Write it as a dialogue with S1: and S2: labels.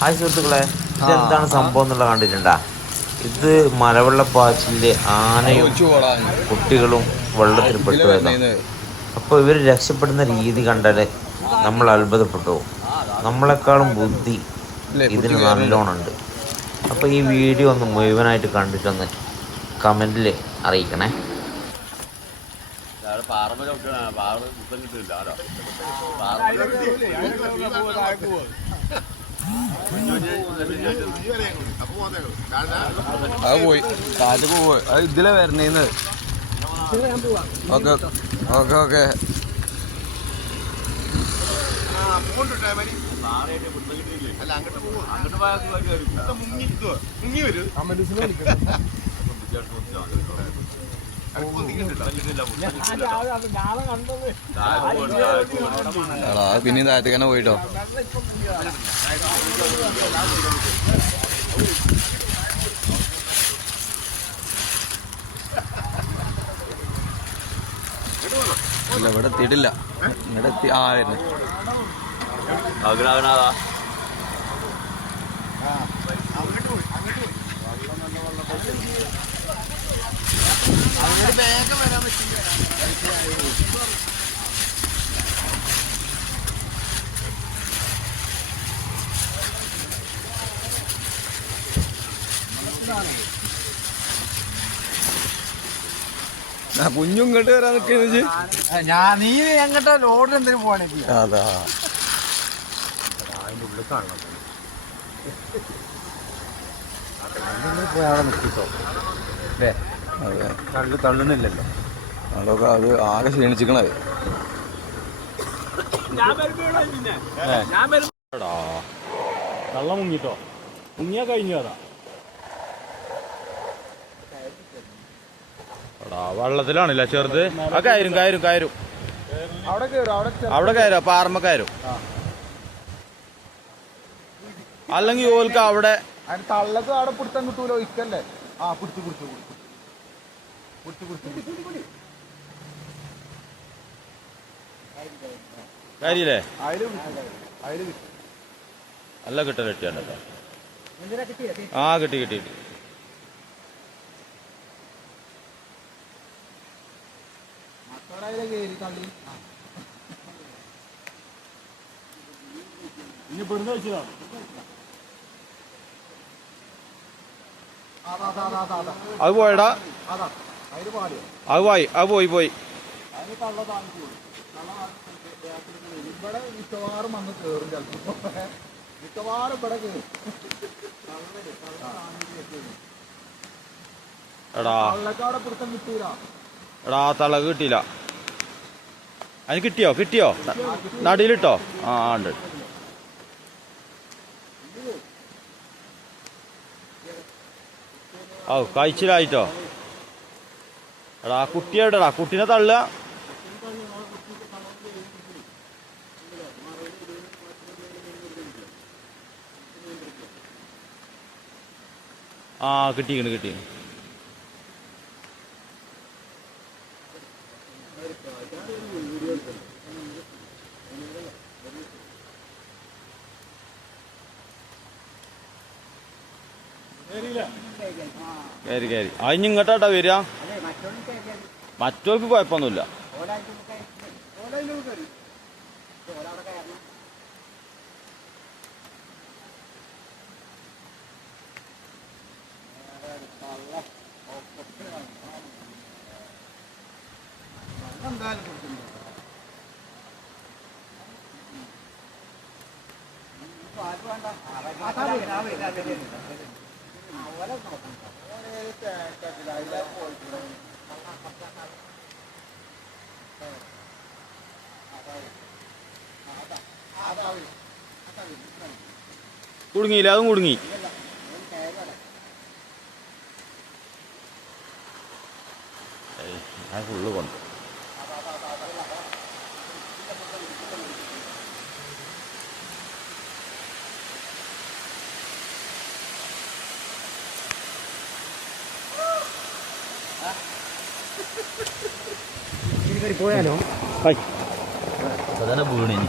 S1: Hi സുഹൃത്തുക്കളെ ഇതെന്താണ് സംഭവം എന്നുള്ള കണ്ടിട്ടുണ്ടാ? ഇത് മലവെള്ളപ്പാച്ചിലെ ആനയും കുട്ടികളും വെള്ളത്തിൽ പെട്ടുവരുന്നു അപ്പോൾ ഇവർ രക്ഷപ്പെടുന്ന രീതി കണ്ടാൽ നമ്മൾ അത്ഭുതപ്പെട്ടു. നമ്മളെക്കാളും ബുദ്ധി ഇതിന് നല്ലോണുണ്ട് അപ്പോൾ ഈ വീഡിയോ ഒന്ന് മുഴുവനായിട്ട് കണ്ടിട്ടൊന്ന് കമന്റിൽ അറിയിക്കണേ.
S2: അത് പോയി. കാറ്റ് പോയി അത് ഇതിലെ വരണേന്ന്. Okay okay okay. എടാ അത് പിന്നെ താഴത്തേക്ക് തന്നെ പോയിട്ടോ. ഇല്ല ഇവിടെ എത്തിയിട്ടില്ല. ഇവിടെ എത്തി ആ വരുന്നു. ആ, കുഞ്ഞും ഇങ്ങോട്ട് വരാൻ നിൽക്കുന്നത്
S3: ഞാൻ നീ എങ്ങട്ടാ ലോഡിൽ എന്തിനു പോകണേ
S2: അതാ.
S3: പോയി അവിടെ നിൽക്കിട്ടോ അല്ലേ
S2: അതെ.
S3: തള്ളു തള്ളുന്നില്ലല്ലോ.
S2: അതൊക്കെ അത് ആകെ ക്ഷീണിച്ചിക്കണത്
S4: കള്ളം മുങ്ങിട്ടോ. മുങ്ങിയാ കഴിഞ്ഞു അതാ.
S5: വെള്ളത്തിലാണില്ല ചെറുത്? ആ കയറും കയറും കയറും.
S3: അവിടെ കയറും അവിടെ
S5: അവിടെ കയറും പാറമ്മ കയറും. അല്ലെങ്കിൽ ഓൽക്ക് അവിടെ
S3: തള്ളക്ക് അവിടെ പിടുത്തം കിട്ടൂലോ? ഇക്കല്ലേ? ആ പിടിച്ചു പിടിച്ചു പിടിച്ചു പിടിച്ചു പിടിച്ചു
S5: കാര്യല്ലേ?
S3: അല്ല പിടിച്ചു
S5: നല്ല കിട്ടൽ കിട്ടിയാണ് കേട്ടോ ആ കിട്ടി കിട്ടി കിട്ടി
S3: മക്കളെ കയറി തള്ളി
S4: ഇനി പെടുന്ന വെച്ചതാണ്
S3: അതാ
S5: പോയടാ.
S3: അതാ
S5: പോയി അത് പോയി പോയി.
S3: അതിന് തള്ള താങ്ങിക്കോളൂ തള്ള താങ്ങിക്കോളൂ. ഇവിടെ മിക്കവാറും വന്ന് കേറും ചിലപ്പോ. മിക്കവാറും ഇവിടെ കയറും
S5: എടാ.
S3: തള്ളക്ക് അവിടെ പിടുത്തം കിട്ടൂല.
S5: എടാ തളക് കിട്ടിയില്ല. അതിന് കിട്ടിയോ? കിട്ടിയോ? നടിയിലിട്ടോ? ആ ഉണ്ട്. ഓ കഴിച്ചിലായിട്ടോ? എടാ കുട്ടി എവിടെടാ കുട്ടീനെ തള്ളുക. ആ കിട്ടിക്കണ് കിട്ടിക്കണ്. കയറി കയറി അതിന് ഇങ്ങോട്ടാട്ടാ വരിക മറ്റവർക്ക് കുഴപ്പമൊന്നുമില്ല കുടുങ്ങിയില്ല അതും കുടുങ്ങി. ഫുള്ള് കൊണ്ട്.
S3: പോയാലോ?
S5: സാധാരണ വീണിനി